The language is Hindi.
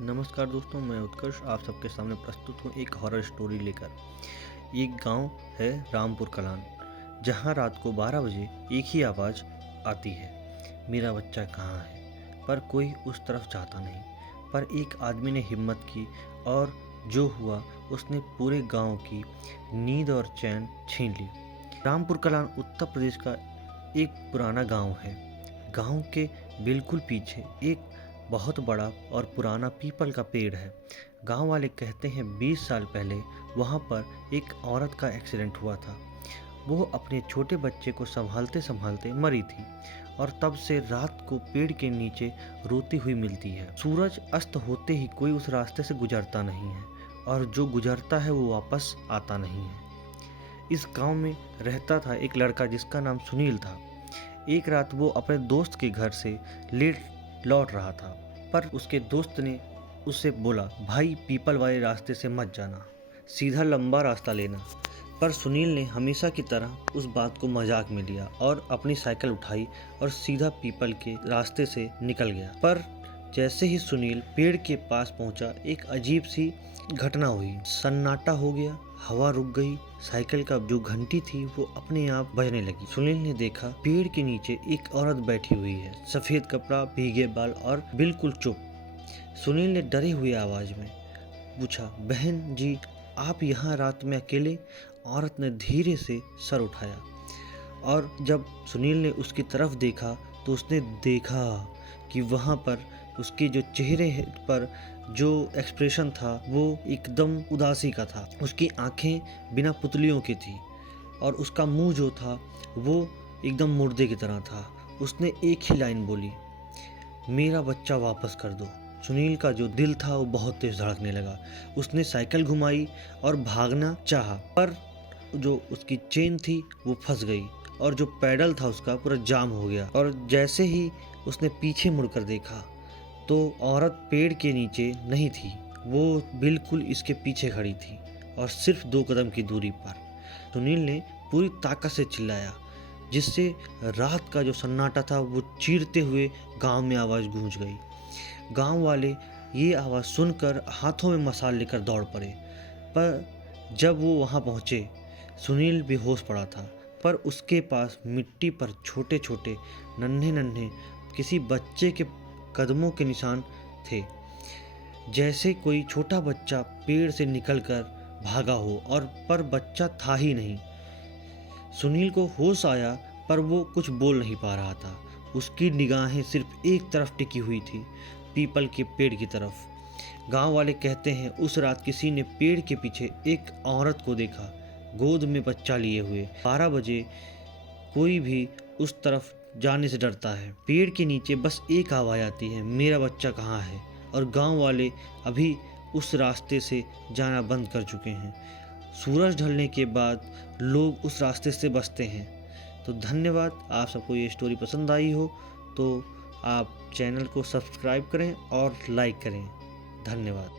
नमस्कार दोस्तों, मैं उत्कर्ष आप सबके सामने प्रस्तुत हूँ एक हॉरर स्टोरी लेकर। एक गांव है रामपुर कलान, जहां रात को 12 बजे एक ही आवाज़ आती है, मेरा बच्चा कहाँ है। पर कोई उस तरफ जाता नहीं। पर एक आदमी ने हिम्मत की और जो हुआ उसने पूरे गांव की नींद और चैन छीन ली। रामपुर कलान उत्तर प्रदेश का एक पुराना गांव है। गांव के बिल्कुल पीछे एक बहुत बड़ा और पुराना पीपल का पेड़ है। गांव वाले कहते हैं 20 साल पहले वहां पर एक औरत का एक्सीडेंट हुआ था। वो अपने छोटे बच्चे को संभालते संभालते मरी थी और तब से रात को पेड़ के नीचे रोती हुई मिलती है। सूरज अस्त होते ही कोई उस रास्ते से गुजरता नहीं है और जो गुजरता है वो वापस आता नहीं है। इस गांव में रहता था एक लड़का जिसका नाम सुनील था। एक रात वो अपने दोस्त के घर से लेट लौट रहा था, पर उसके दोस्त ने उससे बोला, भाई पीपल वाले रास्ते से मत जाना, सीधा लंबा रास्ता लेना। पर सुनील ने हमेशा की तरह उस बात को मजाक में लिया और अपनी साइकिल उठाई और सीधा पीपल के रास्ते से निकल गया। पर जैसे ही सुनील पेड़ के पास पहुंचा, एक अजीब सी घटना हुई। सन्नाटा हो गया, हवा रुक गई, साइकिल का जो घंटी थी वो अपने आप बजने लगी। सुनील ने देखा पेड़ के नीचे एक औरत बैठी हुई है, सफेद कपड़ा, भीगे बाल और बिल्कुल चुप। सुनील ने डरे हुए आवाज में पूछा, बहन जी आप यहाँ रात में अकेले? औरत ने धीरे से सर उठाया और जब सुनील ने उसकी तरफ देखा तो उसने देखा कि वहाँ पर उसके जो चेहरे पर जो एक्सप्रेशन था वो एकदम उदासी का था। उसकी आंखें बिना पुतलियों की थी और उसका मुंह जो था वो एकदम मुर्दे की तरह था। उसने एक ही लाइन बोली, मेरा बच्चा वापस कर दो। सुनील का जो दिल था वो बहुत तेज धड़कने लगा। उसने साइकिल घुमाई और भागना चाहा, पर जो उसकी चेन थी वो फंस गई और जो पैडल था उसका पूरा जाम हो गया। और जैसे ही उसने पीछे मुड़कर देखा तो औरत पेड़ के नीचे नहीं थी, वो बिल्कुल इसके पीछे खड़ी थी और सिर्फ 2 कदम की दूरी पर। सुनील ने पूरी ताकत से चिल्लाया, जिससे रात का जो सन्नाटा था वो चीरते हुए गांव में आवाज़ गूंज गई। गांव वाले ये आवाज़ सुनकर हाथों में मसाल लेकर दौड़ पड़े। पर जब वो वहां पहुंचे, सुनील बेहोश पड़ा था, पर उसके पास मिट्टी पर छोटे छोटे नन्हे नन्हे किसी बच्चे के कदमों के निशान थे, जैसे कोई छोटा बच्चा पेड़ से निकलकर भागा हो, और पर बच्चा था ही नहीं। सुनील को होश आया पर वो कुछ बोल नहीं पा रहा था। उसकी निगाहें सिर्फ एक तरफ टिकी हुई थी, पीपल के पेड़ की तरफ। गांव वाले कहते हैं उस रात किसी ने पेड़ के पीछे एक औरत को देखा, गोद में बच्चा लिए हुए। 12 बजे कोई भी उस तरफ जाने से डरता है। पेड़ के नीचे बस एक आवाज़ आती है, मेरा बच्चा कहाँ है। और गांव वाले अभी उस रास्ते से जाना बंद कर चुके हैं। सूरज ढलने के बाद लोग उस रास्ते से बचते हैं। तो धन्यवाद। आप सबको ये स्टोरी पसंद आई हो तो आप चैनल को सब्सक्राइब करें और लाइक करें। धन्यवाद।